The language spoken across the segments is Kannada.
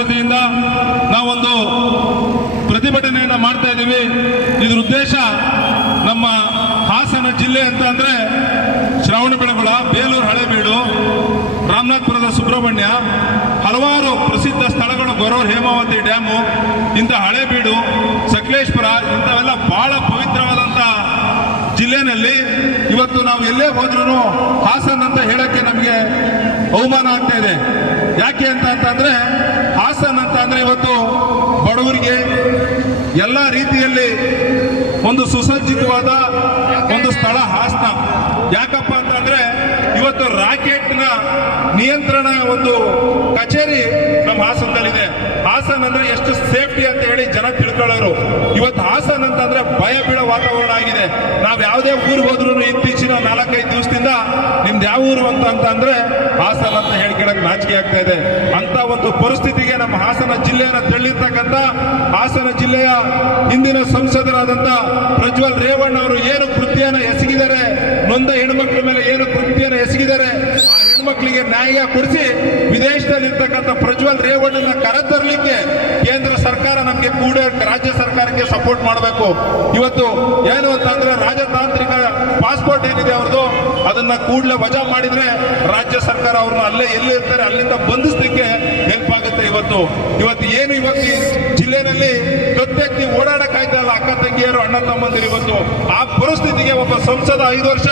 ವತಿಯಿಂದ ನಾವೊಂದು ಪ್ರತಿಭಟನೆಯನ್ನು ಮಾಡ್ತಾ ಇದ್ದೀವಿ. ಇದ್ರ ಉದ್ದೇಶ ನಮ್ಮ ಹಾಸನ ಜಿಲ್ಲೆ ಅಂತ ಅಂದರೆ ಶ್ರವಣಬೆಳಗೊಳ ಬೇಲೂರು ಹಳೆಬೀಡು, ರಾಮನಾಥ್ಪುರದ ಸುಬ್ರಹ್ಮಣ್ಯ, ಹಲವಾರು ಪ್ರಸಿದ್ಧ ಸ್ಥಳಗಳು ಗೊರೂರು ಹೇಮಾವತಿ ಡ್ಯಾಮು ಇಂಥ ಹಳೇಬೀಡು ಜಿಲ್ಲೆನಲ್ಲಿ ಇವತ್ತು ನಾವು ಎಲ್ಲೇ ಹೋದ್ರೂ ಹಾಸನ್ ಅಂತ ಹೇಳಕ್ಕೆ ನಮಗೆ ಅವಮಾನ ಆಗ್ತಾ ಇದೆ. ಯಾಕೆ ಅಂತ ಅಂತಂದ್ರೆ ಹಾಸನ್ ಅಂತ ಅಂದ್ರೆ ಇವತ್ತು ಬಡವರಿಗೆ ಎಲ್ಲ ರೀತಿಯಲ್ಲಿ ಒಂದು ಸುಸಜ್ಜಿತವಾದ ಒಂದು ಸ್ಥಳ ಹಾಸನ. ಯಾಕಪ್ಪ ರಾಕೆಟ್ನ ನಿಯಂತ್ರಣ ಒಂದು ಕಚೇರಿ ನಮ್ಮ ಹಾಸನದಲ್ಲಿದೆ. ಹಾಸನ ಅಂದ್ರೆ ಎಷ್ಟು ಸೇಫ್ಟಿ ಅಂತ ಹೇಳಿ ಜನ ತಿಳ್ಕೊಳ್ಳೋರು. ಇವತ್ತು ಹಾಸನ್ ಅಂತಂದ್ರೆ ಭಯ ಬೀಳೋ ವಾತಾವರಣ ಆಗಿದೆ. ನಾವು ಯಾವುದೇ ಊರಿಗೆ ಹೋದ್ರು ಇತ್ತೀಚಿನ ನಾಲ್ಕೈದು ದಿವಸದಿಂದ ನಿಮ್ದು ಯಾವ ಊರು ಅಂತ ಅಂತಂದ್ರೆ ಹಾಸನ ಅಂತ ಹೇಳ್ಕೊಳಕ್ ನಾಚಿಕೆ ಆಗ್ತಾ ಇದೆ. ಅಂತ ಒಂದು ಪರಿಸ್ಥಿತಿಗೆ ನಮ್ಮ ಹಾಸನ ಜಿಲ್ಲೆಯನ್ನ ತಳ್ಳಿರ್ತಕ್ಕಂಥ ಹಾಸನ ಜಿಲ್ಲೆಯ ಹಿಂದಿನ ಸಂಸದರಾದಂತ ಪ್ರಜ್ವಲ್ ರೇವಣ್ಣ ಅವರು ಏನು ಕೃತ್ಯನ ಎಸಗಿದರೆ ನೊಂದ ಹೆಣ್ಮಕ್ಳ ಮೇಲೆ ಏನು ಕೃತ್ಯನ ಎಸಗಿದ್ದಾರೆ. ಆ ಹೆಣ್ಮಕ್ಳಿಗೆ ನ್ಯಾಯ ಕೊಡಿಸಿ ವಿದೇಶದಲ್ಲಿ ಇರ್ತಕ್ಕಂಥ ಪ್ರಜ್ವಲ್ ರೇವಣ್ಣನ ಕರೆತರಲಿಕ್ಕೆ ಕೇಂದ್ರ ಸರ್ಕಾರ ನಮಗೆ ಕೂಡ ರಾಜ್ಯ ಸರ್ಕಾರಕ್ಕೆ ಸಪೋರ್ಟ್ ಮಾಡಬೇಕು. ಇವತ್ತು ಏನು ಅಂತಂದ್ರೆ ರಾಜತಾಂತ್ರಿಕ ಪಾಸ್ಪೋರ್ಟ್ ಏನಿದೆ ಅವ್ರದ್ದು, ಅದನ್ನ ಕೂಡಲೇ ವಜಾ ಮಾಡಿದ್ರೆ ರಾಜ್ಯ ಸರ್ಕಾರ ಅವ್ರನ್ನ ಅಲ್ಲೇ ಎಲ್ಲಿ ಇರ್ತಾರೆ ಅಲ್ಲಿಂದ ಬಂಧಿಸ್ಲಿಕ್ಕೆ ಇವತ್ತು ಇವತ್ತು ಏನು ಇವತ್ತು ಜಿಲ್ಲೆನಲ್ಲಿ ಪ್ರತ್ಯೇಕ ಓಡಾಡಕ್ಕಾಯ್ತಾ ಇಲ್ಲ ಅಕ್ಕ ತಂಗಿಯರು, ಅಣ್ಣ ತಮ್ಮಂದಿರು ಇವತ್ತು. ಆ ಪರಿಸ್ಥಿತಿಗೆ ಒಬ್ಬ ಸಂಸದ ಐದು ವರ್ಷ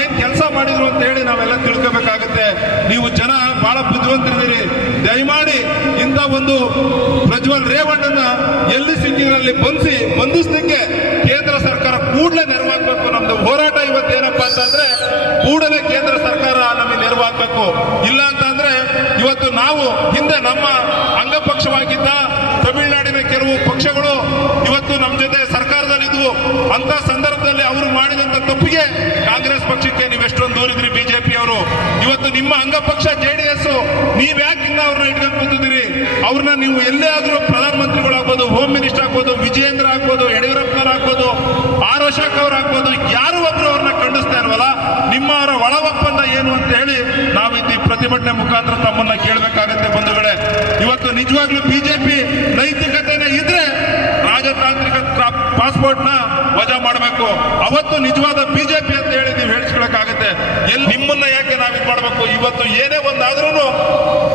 ಏನ್ ಕೆಲಸ ಮಾಡಿದ್ರು ಅಂತ ಹೇಳಿ ನಾವೆಲ್ಲ ತಿಳ್ಕೋಬೇಕಾಗುತ್ತೆ. ನೀವು ಜನ ಬಹಳ ಬುದ್ಧಿವಂತರಿದ್ದೀರಿ. ದಯಮಾಡಿ ಇಂಥ ಒಂದು ಪ್ರಜ್ವಲ್ ರೇವಣ್ಣನ ಎಲ್ಲಿ ಸಿಕ್ಕಿದ್ರಲ್ಲಿ ಬಂಧಿಸಿ ಬಂಧಿಸಲಿಕ್ಕೆ ಕೇಂದ್ರ ಸರ್ಕಾರ ಕೂಡಲೇ ನೆರವಾಗಬೇಕು. ನಮ್ದು ಹೋರಾಟ ಇವತ್ತು ಏನಪ್ಪಾ ಅಂತಂದ್ರೆ ಕೂಡಲೇ ಕೇಂದ್ರ ಸರ್ಕಾರ ನಮಗೆ ನೆರವಾಗಬೇಕು. ಇಲ್ಲ ಅಂತಂದ್ರೆ ಇವತ್ತು ನಾವು ಹಿಂದೆ ನಮ್ಮ ತಮಿಳುನಾಡಿನ ಕೆಲವು ಪಕ್ಷಗಳು ಇವತ್ತು ನಮ್ಮ ಜೊತೆ ಸರ್ಕಾರದಲ್ಲಿದ್ವು ಅಂತ ಸಂದರ್ಭದಲ್ಲಿ ಅವರು ಮಾಡಿದಂತ ತಪ್ಪಿಗೆ ಕಾಂಗ್ರೆಸ್ ಪಕ್ಷಕ್ಕೆ ನೀವು ಎಷ್ಟೊಂದು ದೂರಿದ್ರಿ, ಬಿಜೆಪಿ ಅವರು. ಇವತ್ತು ನಿಮ್ಮ ಅಂಗಪಕ್ಷ ಜೆಡಿಎಸ್ ನೀವ್ ಯಾಕೆ ಇನ್ನ ಅವ್ರನ್ನ ಇಟ್ಕೊಂಡು ಕೂತಿದ್ದೀರಿ? ಅವ್ರನ್ನ ನೀವು ಎಲ್ಲೇ ಆದ್ರೂ ಪ್ರಧಾನಮಂತ್ರಿಗಳಾಗ್ಬೋದು ಹೋಮ್ ಮಿನಿಸ್ಟರ್ ಆಗ್ಬೋದು, ವಿಜಯೇಂದ್ರ ಆಗ್ಬೋದು, ಯಡಿಯೂರಪ್ಪನವ್ರು ಆಗ್ಬೋದು, ಆರ್ ಅಶೋಕ್ ಅವ್ರು ಆಗ್ಬೋದು, ಯಾರು ಒಬ್ರು ಅವ್ರನ್ನ ಖಂಡಿಸ್ತಾ ಇರ್ವಲಾ ನಿಮ್ಮ ಅವರ ಒಳ ಒಪ್ಪಂದ ಏನು ಅಂತ ಹೇಳಿ ನಾವು ಇಲ್ಲಿ ಪ್ರತಿಭಟನೆ ಮುಖಾಂತರ ತಮ್ಮನ್ನ ಕೇಳಬೇಕಾಗತ್ತೆ ಬಂಧುಗಳೇ. ನಿಜವಾಗ್ಲೂ ಬಿಜೆಪಿ ನೈತಿಕತೆನೇ ಇದ್ರೆ ರಾಜತಾಂತ್ರಿಕ ಪಾಸ್ಪೋರ್ಟ್ನ ವಜಾ ಮಾಡಬೇಕು. ಅವತ್ತು ನಿಜವಾದ ಬಿಜೆಪಿ ಅಂತ ಹೇಳಿ ನೀವು ಹೇಳಿಸ್ಕೊಳಕ್ಕಾಗತ್ತೆ. ಎಲ್ಲಿ ನಿಮ್ಮನ್ನ ಯಾಕೆ ನಾವು ಇದು ಮಾಡಬೇಕು? ಇವತ್ತು ಏನೇ ಒಂದಾದ್ರೂ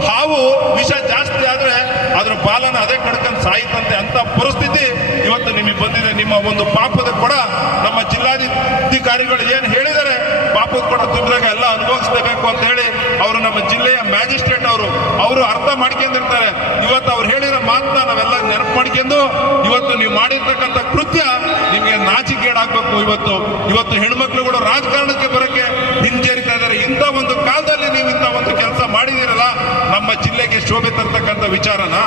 ಹಾವು ವಿಷ ಜಾಸ್ತಿ ಆದ್ರೆ ಅದ್ರ ಬಾಲನ ಅದೇ ಕಡ್ಕೊಂಡು ಸಾಯಿತಂತೆ ಅಂತ ಪರಿಸ್ಥಿತಿ ಇವತ್ತು ನಿಮಗೆ ಬಂದಿದೆ. ನಿಮ್ಮ ಒಂದು ಪಾಪದ ಕೂಡ ನಮ್ಮ ಜಿಲ್ಲಾಧಿಕಾರಿಗಳು ಏನು ಹೇಳಿದರೆ ಪಾಪದ ಕೂಡ ತುಂಬಿದಾಗ ಎಲ್ಲ ಅನುಭವಿಸಲೇಬೇಕು ಅಂತ ಹೇಳಿ ಜಿಲ್ಲೆಯ ಮ್ಯಾಜಿಸ್ಟ್ರೇಟ್ ಅವರು ಅವರು ಅರ್ಥ ಮಾಡ್ಕೊಂಡಿರ್ತಾರೆ. ಇವತ್ತು ಅವ್ರು ಹೇಳಿರೋ ಮಾತನ್ನ ನಾವೆಲ್ಲ ನೆನಪು ಮಾಡ್ಕೊಂಡು, ಇವತ್ತು ನೀವು ಮಾಡಿರ್ತಕ್ಕಂಥ ಕೃತ್ಯ ನಿಮಗೆ ನಾಚಿಕೇಡಾಗಬೇಕು ಇವತ್ತು. ಇವತ್ತು ಹೆಣ್ಮಕ್ಳುಗಳು ರಾಜಕಾರಣಕ್ಕೆ ಬರೋಕ್ಕೆ ಹಿಂಜರಿತಾ ಇದ್ದಾರೆ. ಇಂಥ ಒಂದು ಕಾಲದಲ್ಲಿ ನೀವು ಇಂಥ ಒಂದು ಕೆಲಸ ಮಾಡಿದಿರಲ್ಲ ನಮ್ಮ ಜಿಲ್ಲೆಗೆ ಶೋಭೆ ತರ್ತಕ್ಕಂಥ ವಿಚಾರನ?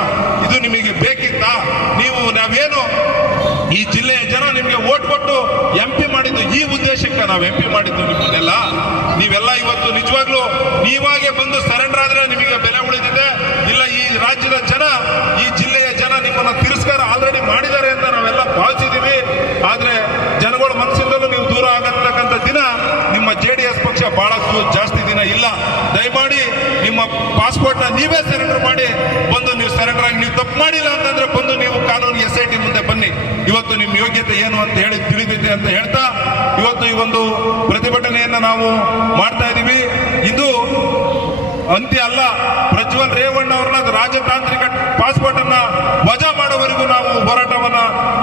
ಇದು ನಿಮಗೆ ಬೇಕಿತ್ತಾ? ನೀವು ನಾವೇನು ಈ ಜಿಲ್ಲೆಯ ಜನ ನಿಮಗೆ ಓಟ್ ಕೊಟ್ಟು ಎಂ ಪಿ ಈ ಉದ್ದೇಶಕ್ಕೆ ನಾವು ಎಂ ಪಿ ಮಾಡಿದ್ದು ನಿಮ್ಮನ್ನೆಲ್ಲ. ನೀವೆಲ್ಲ ಇವತ್ತು ನಿಜವಾಗ್ಲೂ ನೀವಾಗೆ ಬಂದು ಸರೆಂಡರ್ ಆದ್ರೆ ನಿಮಗೆ ಬೆಲೆ ಉಳಿದಿದೆ. ಇಲ್ಲ, ಈ ರಾಜ್ಯದ ಜನ, ಈ ಜಿಲ್ಲೆಯ ಜನ ನಿಮ್ಮನ್ನ ತಿರಸ್ಕಾರ ಆಲ್ರೆಡಿ ಮಾಡಿದ್ದಾರೆ ಅಂತ ನಾವೆಲ್ಲ ಭಾವಿಸಿದೀವಿ ಆದ್ರೆ ಜನಗಳ ಮನಸ್ಸಿಂದಲೂ ನೀವು ದೂರ ಆಗತಕ್ಕಂಥ ದಿನ ನಿಮ್ಮ ಜೆ ಡಿ ಎಸ್ ಪಕ್ಷ ಬಹಳಷ್ಟು ಜಾಸ್ತಿ ದಿನ ಇಲ್ಲ. ದಯಮಾಡಿ ನಿಮ್ಮ ಪಾಸ್ಪೋರ್ಟ್ನ ನೀವೇ ಸರೆಂಡರ್ ಮಾಡಿ, ಬಂದು ನೀವು ಸರೆಂಡರ್ ಆಗಿ ನೀವು ತಪ್ಪು ಮಾಡಿಲ್ಲ ಅಂತಂದ್ರೆ ಬಂದು ನೀವು ಕಾನೂನು ಎಸ್ ಟಿ ಮುಂದೆ ಬನ್ನಿ. ಇವತ್ತು ನಿಮ್ಮ ಯೋಗ್ಯತೆ ಏನು ಅಂತ ಹೇಳಿ ತಿಳಿದಿದೆ ಅಂತ ಹೇಳ್ತಾ ಇವತ್ತು ಈ ಒಂದು ಪ್ರತಿಭಟನೆಯನ್ನ ನಾವು ಮಾಡ್ತಾ ಇದ್ದೀವಿ. ಇದು ಅಂತ್ಯ ಅಲ್ಲ. ಪ್ರಜ್ವಲ್ ರೇವಣ್ಣ ಅವ್ರನ್ನ ರಾಜತಾಂತ್ರಿಕ ಪಾಸ್ಪೋರ್ಟ್ ಅನ್ನ ವಜಾ ಮಾಡೋವರೆಗೂ ನಾವು ಹೋರಾಟವನ್ನ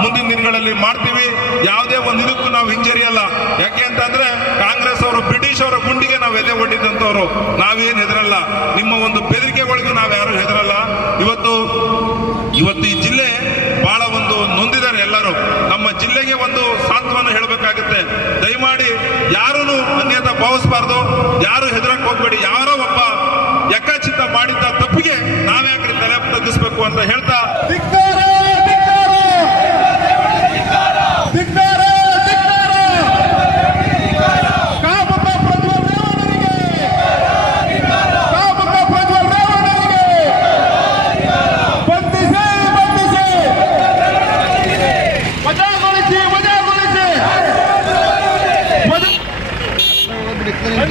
ಮುಂದಿನ ದಿನಗಳಲ್ಲಿ ಮಾಡ್ತೀವಿ. ಯಾವುದೇ ಒಂದು ಇದಕ್ಕೂ ನಾವು ಹಿಂಜರಿಯಲ್ಲ. ಯಾಕೆ ಅಂತಂದ್ರೆ ಕಾಂಗ್ರೆಸ್ ಅವರು, ಬ್ರಿಟಿಷ್ ಅವರ ಗುಂಡಿಗೆ ನಾವು ಎದೆ ಒಡ್ಡಿದಂತವ್ರು ನಾವೇನು ಹೆದರಲ್ಲ. ನಿಮ್ಮ ಒಂದು ಬೆದರಿಕೆಗಳಿಗೂ ನಾವು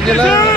Danilão.